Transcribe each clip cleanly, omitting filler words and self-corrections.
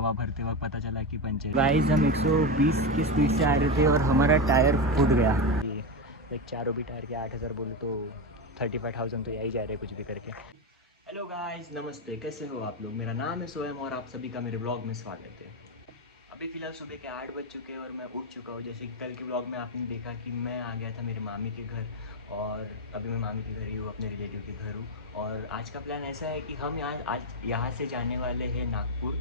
हवा भरते वक्त पता चला कि पंचर। गाइस हम 120 की स्पीड से आ रहे थे और हमारा टायर फूट गया। लाइक चारों भी टायर के 8000 बोले तो 35,000 तो यही जा रहे हैं कुछ भी करके। हेलो गाइस, नमस्ते, कैसे हो आप लोग। मेरा नाम है सोएम और आप सभी का मेरे ब्लॉग में स्वागत है। अभी फ़िलहाल सुबह के 8 बज चुके हैं और मैं उठ चुका हूँ। जैसे कि कल के ब्लॉग में आपने देखा कि मैं आ गया था मेरे मामी के घर और अभी मैं मामी के घर ही हूँ, अपने रिलेटिव के घर हूँ। और आज का प्लान ऐसा है कि हम यहाँ से जाने वाले हैं नागपुर,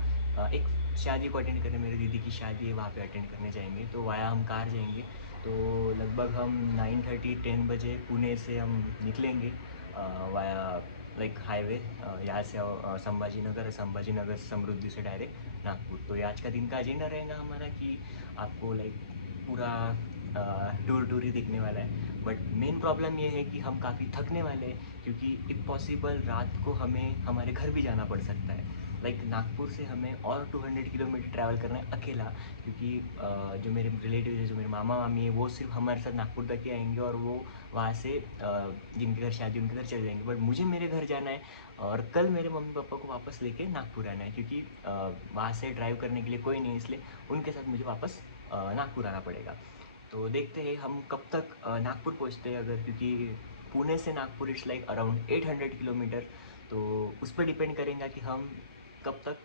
एक शादी को अटेंड करने। मेरी दीदी की शादी है, वहाँ पे अटेंड करने जाएंगे, तो वाया हम कार जाएंगे। तो लगभग हम 9:30-10 बजे पुणे से हम निकलेंगे वाया लाइक हाईवे, यहाँ से संभाजीनगर से समृद्धि से डायरेक्ट नागपुर। तो ये आज का दिन का एजेंडा रहेगा हमारा कि आपको लाइक पूरा टूर ही दिखने वाला है। बट मेन प्रॉब्लम ये है कि हम काफ़ी थकने वाले हैं, क्योंकि इफ़ पॉसिबल रात को हमें हमारे घर भी जाना पड़ सकता है। लाइक नागपुर से हमें और 200 किलोमीटर ट्रैवल करना है अकेला, क्योंकि जो मेरे रिलेटिव है, जो मेरे मामा मामी है, वो सिर्फ हमारे साथ नागपुर तक ही आएंगे और वो वहाँ से जिनके घर शादी उनके घर चले जाएंगे। बट मुझे मेरे घर जाना है और कल मेरे मम्मी पापा को वापस लेके नागपुर आना है, क्योंकि वहाँ से ड्राइव करने के लिए कोई नहीं, इसलिए उनके साथ मुझे वापस नागपुर आना पड़ेगा। तो देखते हैं हम कब तक नागपुर पहुँचते हैं, अगर क्योंकि पुणे से Nagpur it's like around 800 kilometre. तो उस पर डिपेंड करेगा कि हम कब तक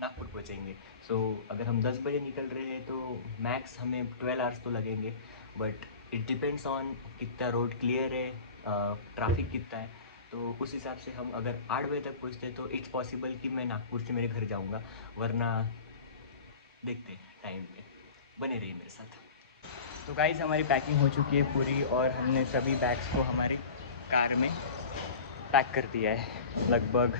नागपुर पहुँचेंगे। सो अगर हम 10 बजे निकल रहे हैं तो मैक्स हमें 12 आवर्स तो लगेंगे। बट इट डिपेंड्स ऑन कितना रोड क्लियर है, ट्रैफिक कितना है। तो उस हिसाब से हम अगर 8 बजे तक पहुँचते तो इट्स पॉसिबल कि मैं नागपुर से मेरे घर जाऊँगा, वरना देखते हैं टाइम पे। बने रहिए मेरे साथ। तो गाइस हमारी पैकिंग हो चुकी है पूरी और हमने सभी बैग्स को हमारी कार में पैक कर दिया है। लगभग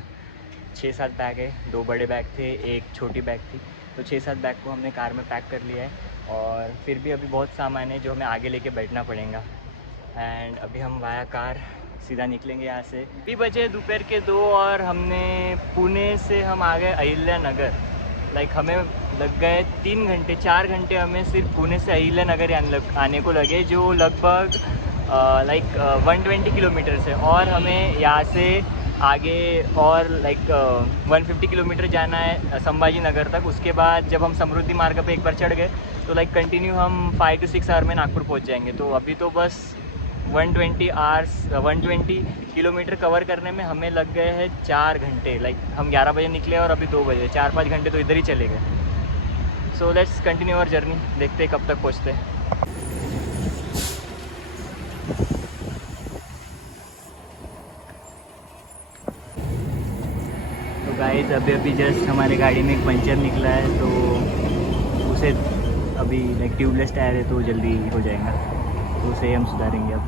6-7 बैग है, 2 बड़े बैग थे, एक छोटी बैग थी। तो 6-7 बैग को हमने कार में पैक कर लिया है और फिर भी अभी बहुत सामान है जो हमें आगे लेके बैठना पड़ेगा। एंड अभी हम वाया कार सीधा निकलेंगे यहाँ से। अभी बजे दोपहर के 2 और हमने पुणे से हम आ गए अहिल्या नगर। लाइक हमें लग गए 3 घंटे 4 घंटे हमें सिर्फ पुणे से अहिल्या नगर आने को लगे, जो लगभग लाइक 120 किलोमीटर है। और हमें यहाँ से आगे और लाइक 150 किलोमीटर जाना है संभाजी नगर तक। उसके बाद जब हम समृद्धि मार्ग पे एक बार चढ़ गए तो लाइक कंटिन्यू हम 5 to 6 आवर में नागपुर पहुँच जाएंगे। तो अभी तो बस 120 किलोमीटर कवर करने में हमें लग गए हैं 4 घंटे। लाइक हम 11 बजे निकले और अभी 2 बजे, 4-5 घंटे तो इधर ही चले गए। So let's continue our journey, देखते हैं कब तक पहुँचते हैं। तो गाइस अभी जस्ट हमारे गाड़ी में एक पंचर निकला है, तो उसे अभी लाइक ट्यूबलेस टायर है तो जल्दी हो जाएगा, तो उसे हम सुधारेंगे अब।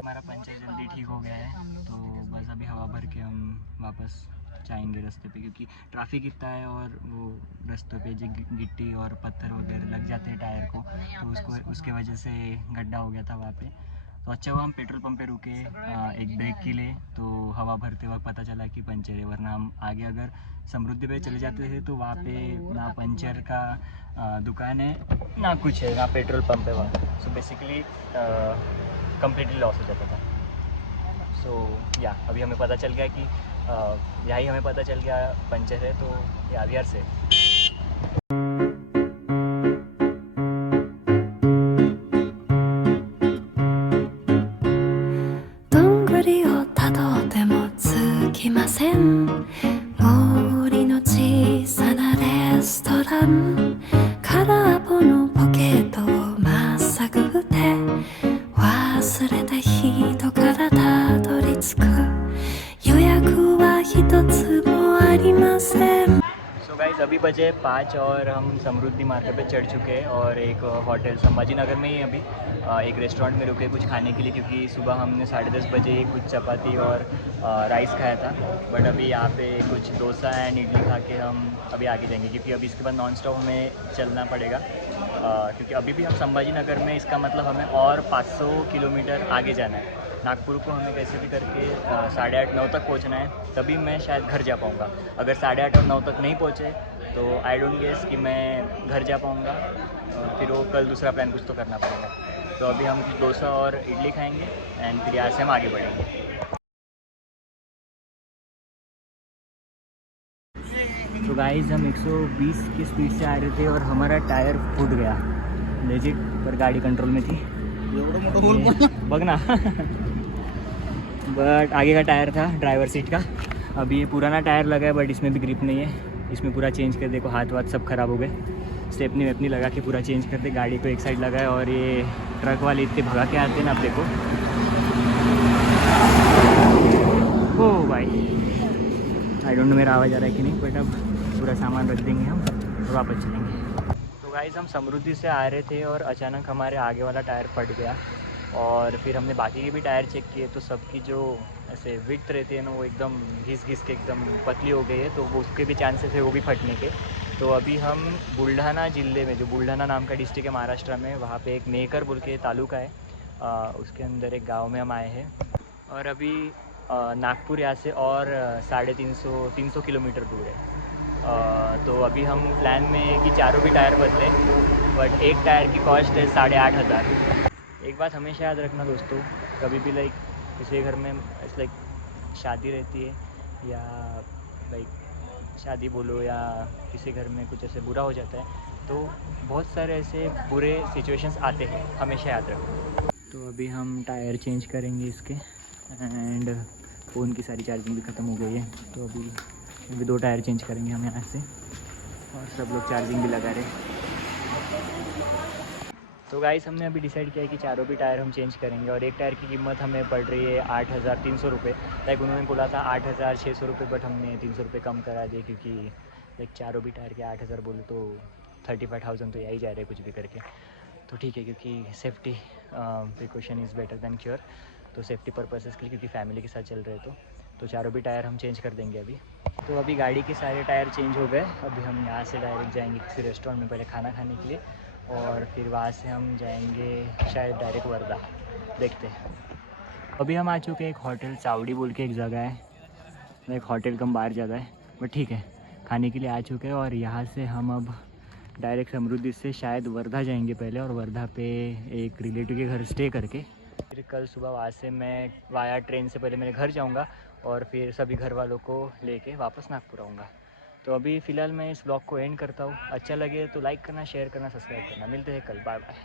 हमारा पंचर जल्दी ठीक हो गया है, तो बस अभी हवा भर के हम वापस जाएंगे रास्ते पे, क्योंकि ट्रैफिक इतना है और वो रास्तों पे जो गिट्टी और पत्थर वगैरह लग जाते हैं टायर को, तो उसके वजह से गड्ढा हो गया था वहाँ पे। तो अच्छा हुआ हम पेट्रोल पंप पे रुके एक ब्रेक के लिए, तो हवा भरते वक्त पता चला कि पंचर है, वरना हम आगे अगर समृद्धि पे चले जाते थे तो वहाँ पे ना पंचर का दुकान है, ना कुछ है, ना पेट्रोल पंप है वहाँ। सो बेसिकली कम्प्लीटली लॉस हो जाता था। सो या अभी हमें पता चल गया कि यही हमें पता चल गया पंचर है, तो या वी आर से। अभी बजे 5 और हम समृद्धि मार्ग पे चढ़ चुके हैं और एक होटल संभाजी नगर में ही अभी एक रेस्टोरेंट में रुके कुछ खाने के लिए, क्योंकि सुबह हमने 10:30 बजे कुछ चपाती और राइस खाया था। बट अभी यहाँ पे कुछ डोसा एंड इडली खा के हम अभी आगे जाएंगे, क्योंकि अभी इसके बाद नॉन स्टॉप हमें चलना पड़ेगा, क्योंकि अभी भी हम संभाजी नगर में, इसका मतलब हमें और 500 किलोमीटर आगे जाना है। नागपुर को हमें कैसे भी करके 8:30-9 तक पहुंचना है, तभी मैं शायद घर जा पाऊंगा। अगर 8:30 और 9 तक नहीं पहुंचे तो आई डोंट गेस कि मैं घर जा पाऊंगा, फिर वो कल दूसरा प्लान कुछ तो करना पड़ेगा। तो अभी हम डोसा और इडली खाएंगे एंड फिर यहाँ से हम आगे बढ़ेंगे। तो गाइस हम 120 की स्पीड से आ रहे थे और हमारा टायर फूट गया लेजिट, पर गाड़ी कंट्रोल में थी। बग ना बट आगे का टायर था ड्राइवर सीट का। अभी ये पुराना टायर लगा है बट इसमें भी ग्रिप नहीं है, इसमें पूरा चेंज कर, देखो हाथ वाथ सब खराब हो गए। स्टेपनी वेपनी लगा के पूरा चेंज कर दे, गाड़ी को एक साइड लगाए। और ये ट्रक वाले इतने भगा के आते हैं ना, आप देखो। ओ भाई आई डोंट नो मेरा आवाज़ आ रहा है कि नहीं, बट अब पूरा सामान रख देंगे हम और वापस चलेंगे। तो गाइस हम समृद्धि से आ रहे थे और अचानक हमारे आगे वाला टायर फट गया। और फिर हमने बाकी के भी टायर चेक किए तो सबकी जो ऐसे विड्थ रहती है ना, वो एकदम घिस घिस के एकदम पतली हो गई है, तो वो उसके भी चांसेस है वो भी फटने के। तो अभी हम बुल्ढाना ज़िले में, जो बुल्ढाना नाम का डिस्ट्रिक्ट है महाराष्ट्र में, वहाँ पे एक मेकर बोल के तालुका है, उसके अंदर एक गांव में हम आए हैं। और अभी नागपुर यहाँ से और 350 किलोमीटर दूर है। तो अभी हम प्लान में है कि चारों भी टायर बदलें, बट एक टायर की कॉस्ट है 8,500। एक बात हमेशा याद रखना दोस्तों, कभी भी लाइक किसी घर में लाइक शादी रहती है या लाइक शादी बोलो या किसी घर में कुछ ऐसे बुरा हो जाता है, तो बहुत सारे ऐसे बुरे सिचुएशंस आते हैं, हमेशा याद रखो। तो अभी हम टायर चेंज करेंगे इसके, एंड फ़ोन की सारी चार्जिंग भी ख़त्म हो गई है, तो अभी 2 टायर चेंज करेंगे हम यहाँ से, और सब लोग चार्जिंग भी लगा रहे। तो गाइस हमने अभी डिसाइड किया है कि चारों भी टायर हम चेंज करेंगे, और एक टायर की कीमत हमें पड़ रही है 8,300 रुपये। लाइक उन्होंने बोला था 8,600 रुपये, बट हमने 300 रुपये कम करा दिए, क्योंकि लाइक चारों भी टायर के 8,000 बोले तो 35,000 तो यही जा रहे हैं कुछ भी करके। तो ठीक है, क्योंकि safety precaution is better than cure, तो सेफ्टी पर्पसेस के लिए, क्योंकि फैमिली के साथ चल रहे तो चारों भी टायर हम चेंज कर देंगे अभी। तो अभी गाड़ी के सारे टायर चेंज हो गए। अभी हम यहाँ से डायरेक्ट जाएंगे किसी रेस्टोरेंट में पहले खाना खाने के लिए, और फिर वहाँ से हम जाएंगे शायद डायरेक्ट वर्धा, देखते हैं। अभी हम आ चुके हैं एक होटल, चावड़ी बोल के एक जगह है, एक होटल कम बाहर जगह है, बट ठीक है, खाने के लिए आ चुके हैं। और यहाँ से हम अब डायरेक्ट समृद्धि से शायद वर्धा जाएंगे पहले, और वर्धा पे एक रिलेटिव के घर स्टे करके फिर कल सुबह वहाँ से मैं वाया ट्रेन से पहले मेरे घर जाऊँगा, और फिर सभी घर वालों को लेके वापस नागपुर आऊँगा। तो अभी फ़िलहाल मैं इस ब्लॉग को एंड करता हूँ। अच्छा लगे तो लाइक करना, शेयर करना, सब्सक्राइब करना। मिलते हैं कल, बाय बाय।